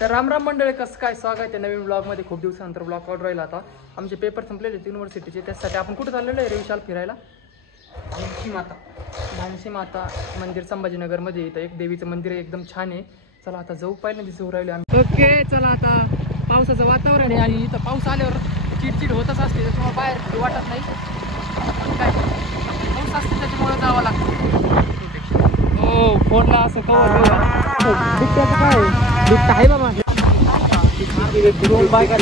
तर राम मंडळी, कसं काय स्वागत आहे नवीन ब्लॉगमध्ये. खूप दिवसानंतर ब्लॉग काढून राहिला. आता आमचे पेपर संपलेले युनिव्हर्सिटीचे, त्यासाठी आपण कुठे चाललेलो आहे रे विशाल फिरायला? भानसी माता मंदिर संभाजीनगरमध्ये. इथं एक देवीचं मंदिर आहे, एकदम छान आहे. चला आता जाऊ, पहिल्यांदा दिसू राहिले आम्ही. ओके चला, आता पावसाचं वातावरण आहे आणि इथं पाऊस आल्यावर चिडचिड होतच असते, त्याच्यामुळे बाहेर वाटत नाही. पण काय पाऊस असते त्याच्यामुळे जावं लागतं. हो फोनला असं कवर बिबट्याचं काय बिबटा आहे बाबा. बाय काय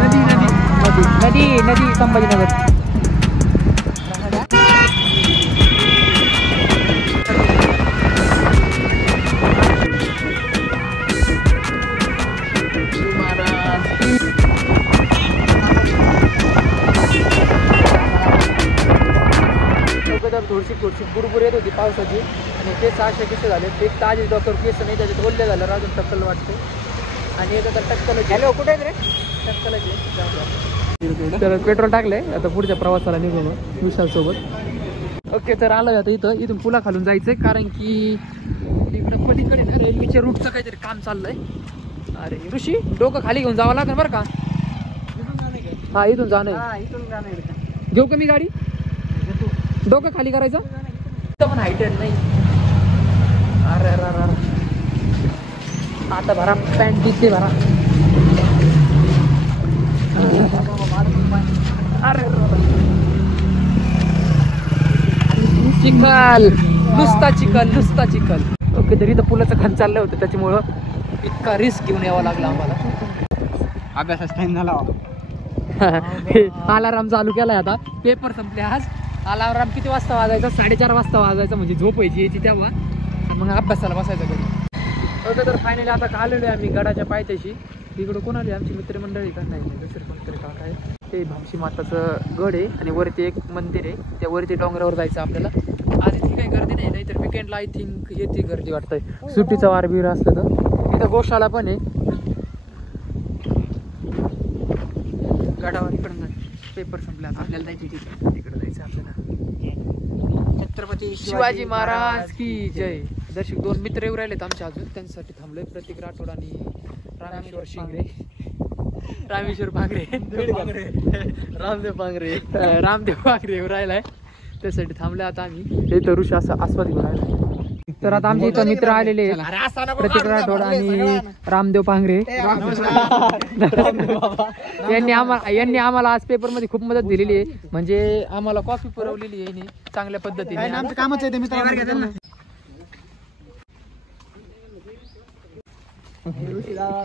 नदी नदी नदी नदी नदी संभाजीनगर. थोडीशी बुरबुर येत होती पावसाची आणि केस असे कसे झाले. एक ताजी डॉक्टर केस नाही, त्याच्यात ओल्ले झालं, अजून टक्कल वाटते. आणि याचं तर टक्कल हॅलो कुठे रे टक्कल. तर पेट्रोल टाकलंय, आता पुढच्या प्रवासाला निघून विशाल सोबत. ओके तर आलं आता इथून पुला खालून जायचंय, कारण की इकडं पलीकडे ना रेल्वेच्या रूटचं काहीतरी काम चाललंय. अरे ऋषी डोकं खाली घेऊन जावं लागेल बरं का. हा इथून जाणं घेऊ का मी गाडी? डोकं खाली करायचं पण हायटेड नाही. अरे अरे अरे आता भरा पॅन्ट दिसते भरा. अरे चिखल, नुसता चिखल नुसता चिखल. ओके तर इथं पुलाचं खान चाललं होतं, त्याच्यामुळं इतका रिस्क घेऊन यावं लागला आम्हाला. अभ्यासाचा टाइम झाला. अलाराम चालू केलाय, आता पेपर संपले आज. अलाराम किती वाजता वाजायचा? 4:30 वाजता वाजायचा, म्हणजे झोप व्हायची यायची तेव्हा, मग अभ्यासाला बसायचं घरी. ओके तर फायनली आता आलेलो आहे आम्ही गडाच्या पायथ्याशी. इकडं कोण आली? आमची मित्रमंडळी का? नाही दुसरे कोणतरी काका आहे. ते भामशी माताचं गड आहे आणि वरती एक मंदिर आहे, त्या वरती डोंगरावर जायचं आपल्याला. आज इतकी काही गर्दी नाही, नाहीतर विकेंडला आय थिंक येते गर्दी वाटतंय. सुट्टीचा वार बिर असतं तर. इथं गोशाला पण आहे गडावर. इकडं पेपर संपले आता आपल्याला जायची, तिकडे जायचं आपल्याला. छत्रपती शिवाजी महाराज की जय. दर्शक 2 मित्र येऊ राहिलेत आमच्या अजून, त्यांच्यासाठी थांबलोय. प्रतीक राठोड आणि रामेश्वर शिंगरे, रामेश्वर पांगरे, रामदेव पांगरे येऊ राहिलाय, त्यासाठी थांबले आता आम्ही. हे तर ऋषी असं आस्वाद घेऊन राहिला. तर आता आमचे इथं मित्र आलेले आहेत, प्रतीक राठोड आणि रामदेव पांगरे. यांनी आम्हाला आज पेपर मध्ये खूप मदत दिलेली आहे, म्हणजे आम्हाला कॉफी पुरवलेली आहे चांगल्या पद्धतीने. आमचं कामच आहे ते मित्र.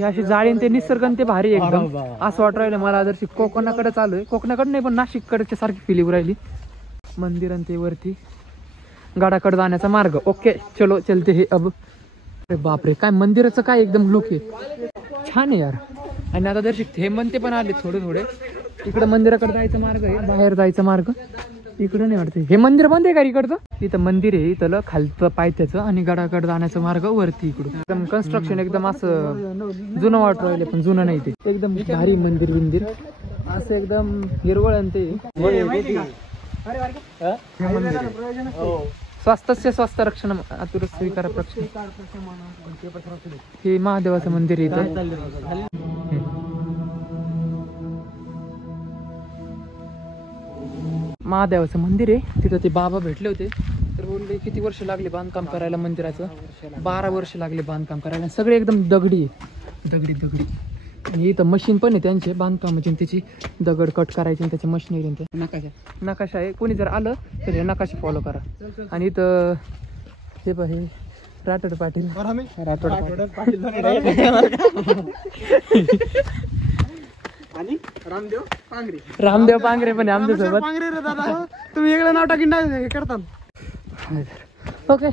अशी जाळीन ते निसर्गन ते भारी एकदम असं वाटू राहिलं मला. जर कोकणाकडे चालू आहे, कोकणाकडे नाही पण नाशिककडे सारखी फिलिंग राहिली. मंदिर आणि ते वरती गडाकडे जाण्याचा मार्ग. ओके चलो चलते हे अब. अरे बापरे काय मंदिराचं काय एकदम लुक आहे, छान आहे यार. आणि आता दर्शक हे म्हणते पण आले थोडे इकडं मंदिराकडे जायचा मार्ग आहे, बाहेर जायचा मार्ग इकडं नाही वाटते. हे मंदिर बंद आहे का इकडचं? इथं मंदिर आहे, इथं खालचं पायथ्याचं आणि गडाकडे जाण्याचा मार्ग वरती इकडून. एकदम कन्स्ट्रक्शन एकदम असं जुनं वाटू राहिले, पण जुनं नाही ते. एकदम भारी मंदिर असं एकदम हिरवळ आणि ते. स्वास्थ्य स्वास्थ्य रक्षण आतुर स्वीकार रक्षण. हे महादेवाचं मंदिर आहे इथं. महादेवाचं मंदिर आहे, तिथं ते बाबा भेटले होते, तर बोलले किती वर्ष लागले बांधकाम करायला मंदिराचं? 12 वर्ष लागले बांधकाम करायला. सगळे एकदम दगडी आहे, दगडी. आणि इथं मशीन पण आहे त्यांचे बांधकामाची, त्याची दगड कट करायची आणि त्याची मशिनरी नकाशा आहे. कोणी जर आलं तर हे नकाशा फॉलो करा. आणि इथं हे हे राठोड पाटील आणि रामदेव पांगरे पण आहे आमच्यासोबत. तुम्ही वेगळं नाव टाकीन करतात. ओके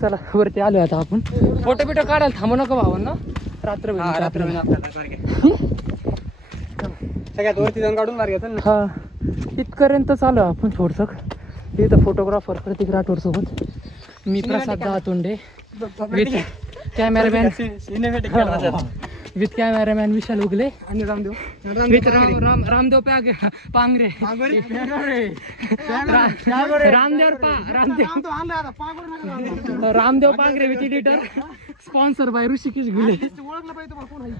चला वरती आलो आता आपण. फोटो बिटो काढायला थांबू नका भावांना, रात्र सगळ्यात वरती जाऊन काढून मार्ग. हा इथपर्यंत चालू आपण थोडसं. इथं फोटोग्राफर प्रतीक राठोड सोबत, मी प्रसाद दातोंडे, कॅमेरामॅन विथ कॅमेरामॅन विशाल उगले आणि Ramdev with Ramdev Pangare Ramdev Pangare with editor sponsor by Rishikesh Ghule. ओळखलं पाहिजे तुम्हाला कोण आहे.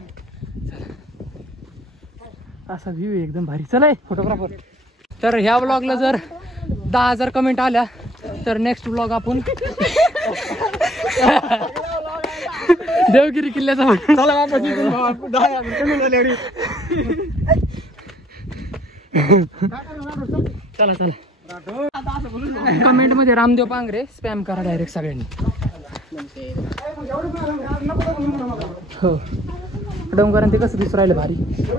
असा व्ह्यू आहे एकदम भारी. चला फोटोग्राफर. तर ह्या ब्लॉगला जर 10,000 कमेंट आल्या तर नेक्स्ट ब्लॉग आपण देवगिरी किल्ल्याचा चला वापस इथून 10,000 कमी झाले रे. चला कमेंट मध्ये रामदेव पांगरे स्पॅम करा डायरेक्ट सगळ्यांनी. हो डोंगरान ते कसं दिसू राहिलं भारी.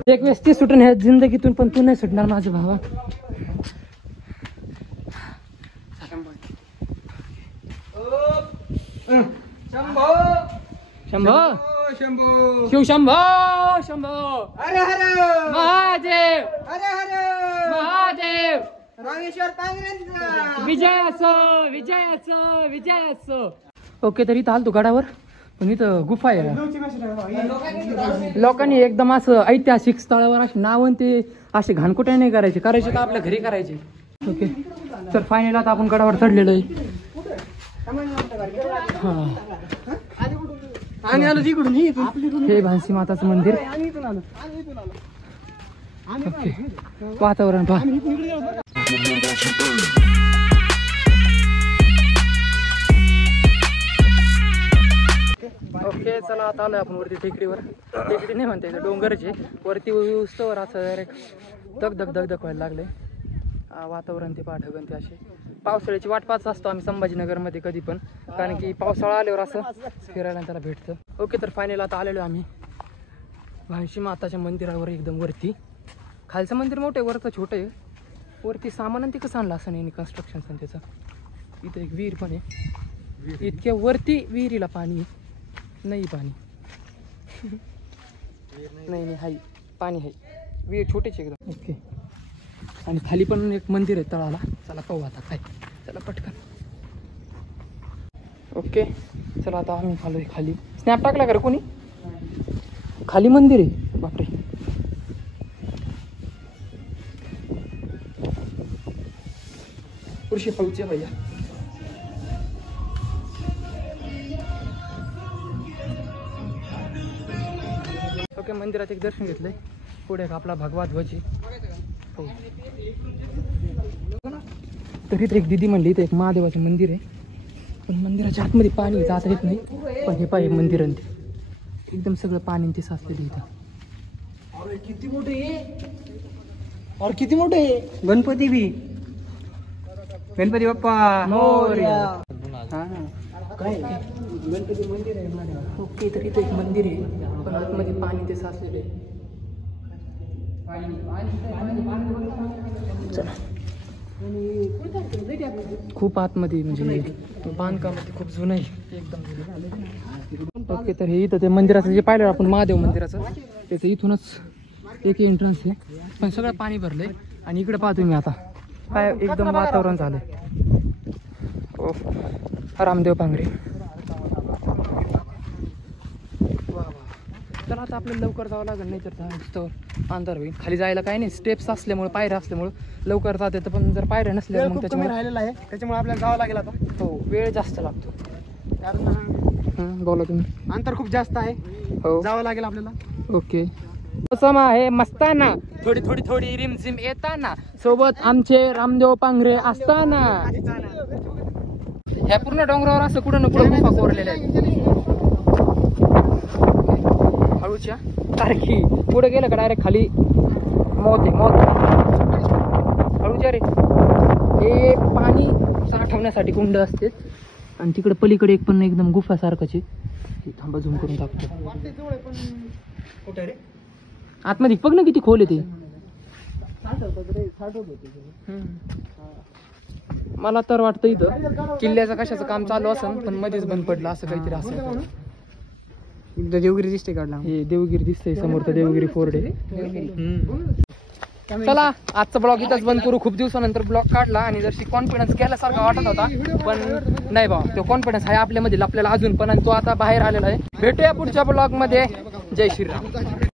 एक वेळेस ते सुटून ह्या जिंदगीतून पण तू नाही सुटणार माझं भावा. शंभो शिव शंभो शंभो अरे अरे महादेव अरे महादेव रामेश्वर पांगरेंचा विजय असो विजय असो विजय असो. ओके तरी इथं आलतो गडावर पण इथं गुफा आहे. लोकांनी एकदम असं ऐतिहासिक स्थळावर असे नाव ते असे घाणकुट्या नाही करायचे तर आपल्या घरी करायचे. ओके तर फायनल आता आपण गडावर चढलेलो आहे. आणि आलो तिकडून हे भानसी माताचं मंदिर. ओके वातावरण पहा. ओके चला आता आलोय आपण वरती टेकडीवर. टेकडी नाही म्हणता येतं डोंगरचे वरती उस्तवर असं डायरेक्ट दग दग दग दग व्हायला लागले. वातावरण ते पाठवण ते असे पावसाळ्याची वाट पाहत असतो आम्ही संभाजीनगरमध्ये कधी पण कारण की पावसाळा आल्यावर असं फिरायला त्याला भेटतं. ओके तर फायनल आता आलेलो आम्ही भानशी माताच्या मंदिरावर एकदम वरती. खालचं मंदिर मोठं आहे वरचं छोटं आहे. वरती सामान ते कसं आणलं असं नाही कन्स्ट्रक्शन त्याचं. इथं एक विहीर पण आहे. इतक्या वरती विहिरीला पाणी नाही पाणी नाही हाय पाणी आहे. विहीर छोटीच एकदम. ओके आणि खाली पण एक मंदिर आहे तळाला. चला पाहू आता काय. चला पटकन. ओके चला आता आम्ही आलोय खाली. स्नॅप टाकला का रे कोणी. खाली मंदिर आहे बापरे. पुरुषी पाऊचे भैया. ओके मंदिरात एक दर्शन घेतलंय. पुढे आपला भगवा ध्वज हो. तरी तर एक दिदी म्हणली इथं एक महादेवाचं मंदिर आहे पण मंदिराच्या आतमध्ये पाणी जाता येत नाही. पण हे पाहिजे मंदिर आणि ते एकदम सगळं पाणी ते साचलेलं इथं. अरे किती मोठे आहे. और किती मोठे आहे. गणपती बी. गणपती बाप्पा मोरया. काय गणपती मंदिर आहे महादेव. ओके तर इथं एक मंदिर आहे पण आतमध्ये पाणी ते साचलेलं आहे. चला खूप आतमध्ये म्हणजे बांधकामामध्ये खूप जुनं आहे एकदम. ओके तर हे इथं ते मंदिराचं जे पाहिलं आपण महादेव मंदिराचं त्याचं इथूनच एक एंट्रन्स आहे पण सगळं पाणी भरलंय. आणि इकडे पाहतो मी आता काय एकदम वातावरण झालंय. ओ रामदेव पांगरे. तर आता आपल्याला लवकर जावं लागेल नाही तर अंधार होईल. खाली जायला काही नाही स्टेप्स असल्यामुळे पायऱ्या असल्यामुळे लवकर जात येतं पण जर पायऱ्या नसल्या मग त्याच्यामुळे राहिलेला आहे त्याच्यामुळे आपल्याला जावं लागेल आता. हो वेळ जास्त लागतो. कारण बोला तुम्ही. अंतर खूप जास्त आहे. हो जावं लागेल आपल्याला. ओके समा आहे मस्ताना थोडी थोडी थोडी रिमझिम येताना सोबत आमचे रामदेव पांगरे असताना. ह्या पूर्ण डोंगरावर असं कुठं ना कुठं गुफा कोरलेल्या आहेत. हळूच्या तारखी पुढे गेलं का डायरेक्ट खाली मौत आहे मौत. हळूच्या रे. हे पाणी साठवण्यासाठी कुंड असते आणि तिकडे पलीकडे एक पण एकदम गुफासारखंच आहे. थांबा झूम करून टाकतो. कुठे रे. आतमध्ये बघ ना किती खोल आहे ते. मला तर वाटतं इथं किल्ल्याचं कशाचं काम चालू असेल पण मध्येच बंद पडलं असं काहीतरी असेल. देवगिरी दिसते काढला. हे देवगिरी दिसतंय समोर तर देवगिरी फोर्ट आहे. चला आजचा ब्लॉग इथंच बंद करू. खूप दिवसानंतर ब्लॉग काढला आणि जशी कॉन्फिडन्स केल्यासारखा वाटत होता, पण नाही भाऊ, तो कॉन्फिडन्स आहे आपल्यामध्ये आपल्याला अजून पण, आणि तो आता बाहेर आलेला आहे. भेटूया पुढच्या ब्लॉग मध्ये. जय श्रीराम.